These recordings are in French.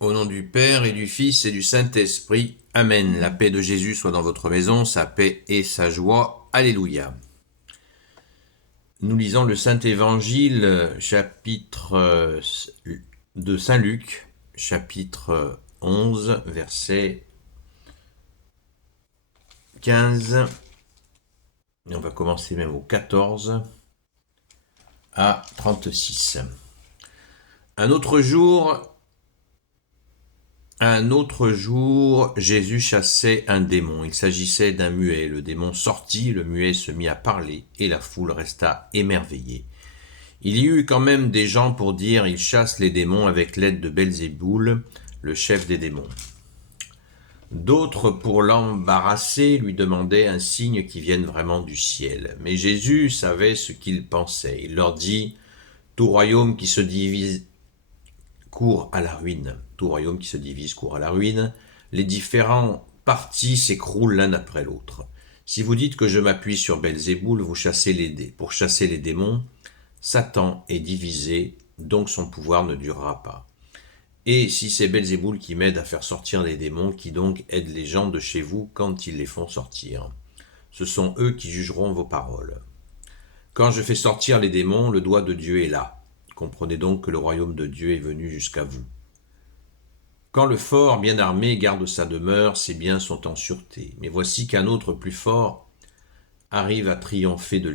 Au nom du Père et du Fils et du Saint-Esprit. Amen. La paix de Jésus soit dans votre maison, sa paix et sa joie. Alléluia. Nous lisons le Saint-Évangile, chapitre de Saint Luc, chapitre 11, verset 15. Et on va commencer même au 14 à 36. Un autre jour, Jésus chassait un démon. Il s'agissait d'un muet. Le démon sortit, le muet se mit à parler, et la foule resta émerveillée. Il y eut quand même des gens pour dire « Il chasse les démons avec l'aide de Belzéboul, le chef des démons ». D'autres, pour l'embarrasser, lui demandaient un signe qui vienne vraiment du ciel. Mais Jésus savait ce qu'ils pensaient. Il leur dit « Tout royaume qui se divise court à la ruine. Tout royaume qui se divise court à la ruine. Les différents partis s'écroulent l'un après l'autre. Si vous dites que je m'appuie sur Belzéboul, pour chasser les démons, Satan est divisé, donc son pouvoir ne durera pas. Et si c'est Belzéboul qui m'aide à faire sortir les démons, qui donc aide les gens de chez vous quand ils les font sortir? Ce sont eux qui jugeront vos paroles. Quand je fais sortir les démons, le doigt de Dieu est là. Comprenez donc que le royaume de Dieu est venu jusqu'à vous. Quand le fort, bien armé, garde sa demeure, ses biens sont en sûreté. Mais voici qu'un autre plus fort arrive et triomphe de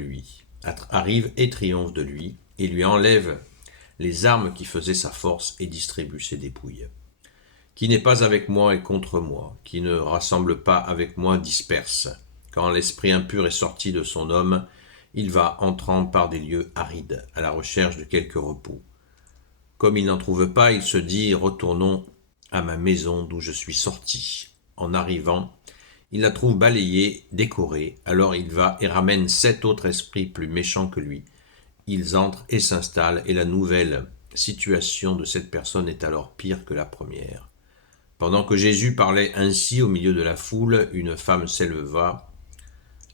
lui, et lui enlève les armes qui faisaient sa force et distribue ses dépouilles. Qui n'est pas avec moi est contre moi, qui ne rassemble pas avec moi disperse. Quand l'esprit impur est sorti de son homme, il va entrant par des lieux arides, à la recherche de quelque repos. Comme il n'en trouve pas, il se dit « Retournons à ma maison d'où je suis sorti ». En arrivant, il la trouve balayée, décorée, alors il va et ramène 7 autres esprits plus méchants que lui. Ils entrent et s'installent, et la nouvelle situation de cette personne est alors pire que la première. Pendant que Jésus parlait ainsi au milieu de la foule, une femme s'éleva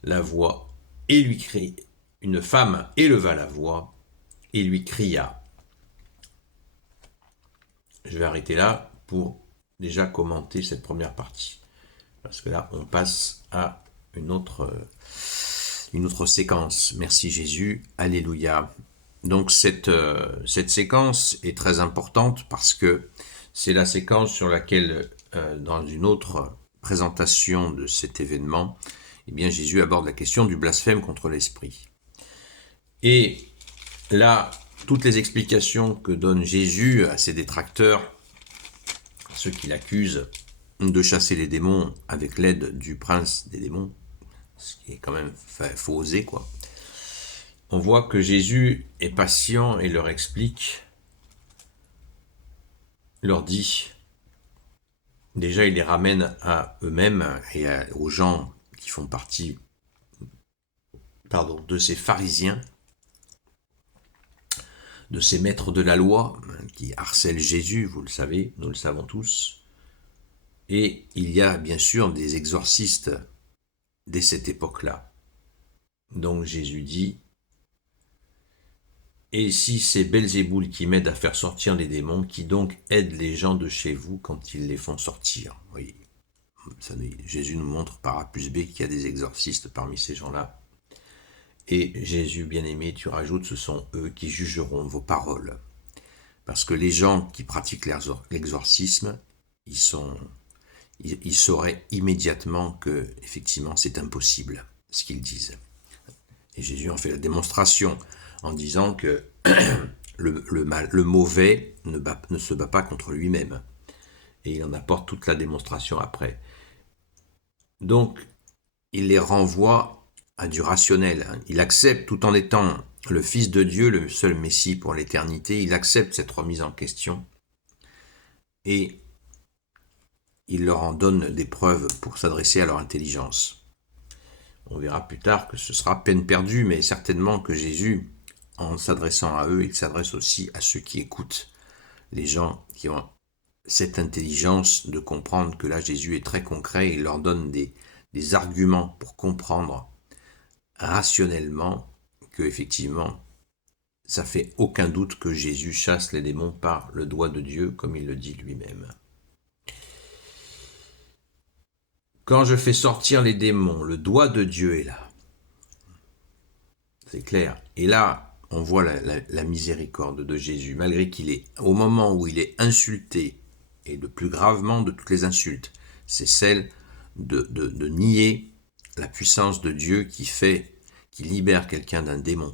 la voix et lui crie. Une femme éleva la voix et lui cria. Je vais arrêter là pour déjà commenter cette première partie. Parce que là, on passe à une autre séquence. Merci Jésus, alléluia. Donc cette séquence est très importante parce que c'est la séquence sur laquelle, dans une autre présentation de cet événement, eh bien Jésus aborde la question du blasphème contre l'esprit. Et là, toutes les explications que donne Jésus à ses détracteurs, ceux qui l'accusent de chasser les démons avec l'aide du prince des démons, ce qui est quand même, faut oser quoi. On voit que Jésus est patient et leur explique, leur dit, déjà il les ramène à eux-mêmes et aux gens qui font partie de ces pharisiens, de ces maîtres de la loi qui harcèlent Jésus, vous le savez, nous le savons tous. Et il y a bien sûr des exorcistes dès cette époque-là. Donc Jésus dit, « Et si c'est Belzéboul qui m'aide à faire sortir les démons, qui donc aide les gens de chez vous quand ils les font sortir ?» Oui, Jésus nous montre par A plus B qu'il y a des exorcistes parmi ces gens-là. Et Jésus, bien-aimé, tu rajoutes, ce sont eux qui jugeront vos paroles. Parce que les gens qui pratiquent l'exorcisme, ils sauraient immédiatement que, effectivement, c'est impossible, ce qu'ils disent. Et Jésus en fait la démonstration en disant que le mauvais ne se bat pas contre lui-même. Et il en apporte toute la démonstration après. Donc, il les renvoie à du rationnel. Il accepte, tout en étant le Fils de Dieu, le seul Messie pour l'éternité, il accepte cette remise en question et il leur en donne des preuves pour s'adresser à leur intelligence. On verra plus tard que ce sera peine perdue, mais certainement que Jésus, en s'adressant à eux, il s'adresse aussi à ceux qui écoutent, les gens qui ont cette intelligence de comprendre que là Jésus est très concret, il leur donne des arguments pour comprendre rationnellement que effectivement ça fait aucun doute que Jésus chasse les démons par le doigt de Dieu, comme il le dit lui-même. Quand je fais sortir les démons, le doigt de Dieu est là. C'est clair. Et là, on voit la miséricorde de Jésus, malgré qu'il est, au moment où il est insulté, et le plus gravement de toutes les insultes, c'est celle de nier la puissance de Dieu qui libère quelqu'un d'un démon.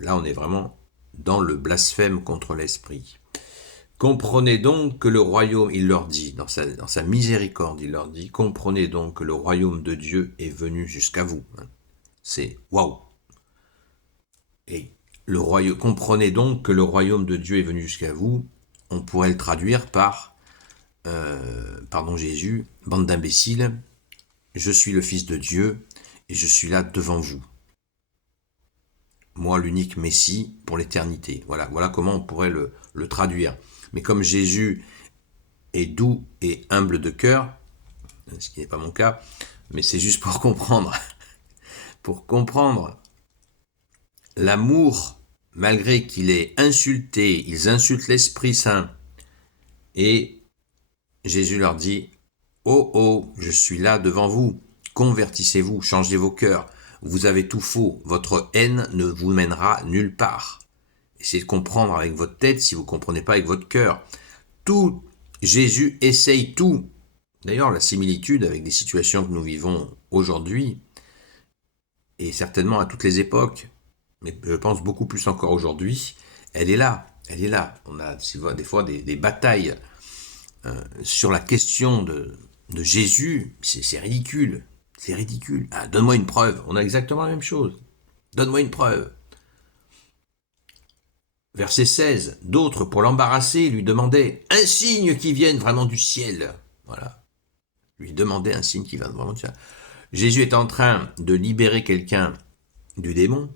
Là, on est vraiment dans le blasphème contre l'esprit. Comprenez donc que le royaume, il leur dit, dans sa miséricorde, il leur dit, comprenez donc que le royaume de Dieu est venu jusqu'à vous. C'est waouh. Et comprenez donc que le royaume de Dieu est venu jusqu'à vous. On pourrait le traduire par, pardon Jésus, bande d'imbéciles, je suis le Fils de Dieu et je suis là devant vous. Moi, l'unique Messie pour l'éternité. Voilà comment on pourrait le traduire. Mais comme Jésus est doux et humble de cœur, ce qui n'est pas mon cas, mais c'est juste pour comprendre, l'amour, malgré qu'il est insulté, ils insultent l'Esprit Saint, et Jésus leur dit, oh, je suis là devant vous, convertissez-vous, changez vos cœurs, vous avez tout faux, votre haine ne vous mènera nulle part. Essayez de comprendre avec votre tête si vous ne comprenez pas avec votre cœur. Tout, Jésus essaye tout. D'ailleurs, la similitude avec des situations que nous vivons aujourd'hui, et certainement à toutes les époques, mais je pense beaucoup plus encore aujourd'hui, elle est là. On a des fois des batailles sur la question de Jésus, c'est ridicule. C'est ridicule. Ah, donne-moi une preuve. On a exactement la même chose. Donne-moi une preuve. Verset 16. D'autres, pour l'embarrasser, lui demandaient un signe qui vienne vraiment du ciel. Voilà. Lui demandaient un signe qui vienne vraiment du ciel. Jésus est en train de libérer quelqu'un du démon,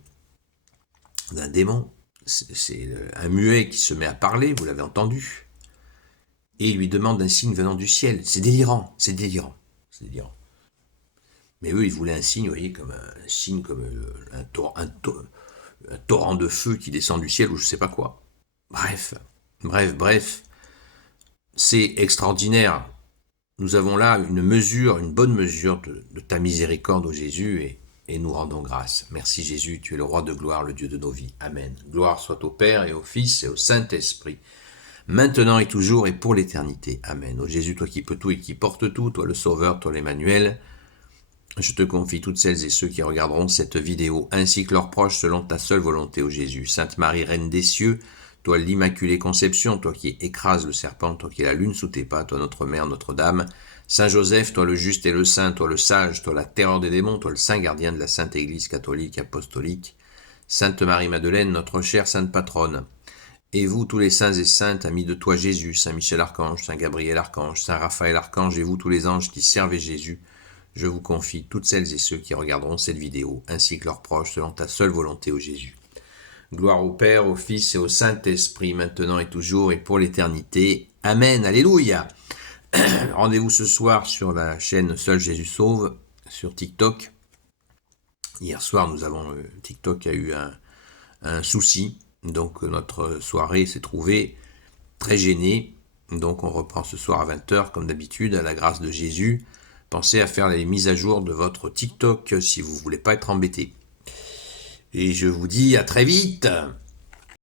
d'un démon. C'est un muet qui se met à parler, vous l'avez entendu. Et il lui demande un signe venant du ciel. C'est délirant. Mais eux, ils voulaient un signe, vous voyez, comme un signe, comme un torrent de feu qui descend du ciel ou je sais pas quoi. Bref. C'est extraordinaire. Nous avons là une bonne mesure de ta miséricorde, ô Jésus, et nous rendons grâce. Merci Jésus, tu es le roi de gloire, le Dieu de nos vies. Amen. Gloire soit au Père et au Fils et au Saint-Esprit, maintenant et toujours et pour l'éternité. Amen. Ô Jésus, toi qui peux tout et qui portes tout, toi le Sauveur, toi l'Emmanuel, je te confie toutes celles et ceux qui regarderont cette vidéo, ainsi que leurs proches, selon ta seule volonté, ô Jésus. Sainte Marie, Reine des cieux, toi l'Immaculée Conception, toi qui écrases le serpent, toi qui es la lune sous tes pas, toi notre Mère, Notre-Dame. Saint Joseph, toi le juste et le saint, toi le sage, toi la terreur des démons, toi le saint gardien de la Sainte Église catholique apostolique. Sainte Marie-Madeleine, notre chère Sainte Patronne. Et vous, tous les saints et saintes, amis de toi Jésus, Saint Michel Archange, Saint Gabriel Archange, Saint Raphaël Archange, et vous, tous les anges qui servaient Jésus, je vous confie toutes celles et ceux qui regarderont cette vidéo, ainsi que leurs proches, selon ta seule volonté, ô Jésus. Gloire au Père, au Fils et au Saint-Esprit, maintenant et toujours et pour l'éternité. Amen. Alléluia. Rendez-vous ce soir sur la chaîne Seul Jésus Sauve, sur TikTok. Hier soir, TikTok a eu un souci, donc notre soirée s'est trouvée très gênée. Donc on reprend ce soir à 20h, comme d'habitude, à la grâce de Jésus. Pensez à faire les mises à jour de votre TikTok si vous ne voulez pas être embêté. Et je vous dis à très vite.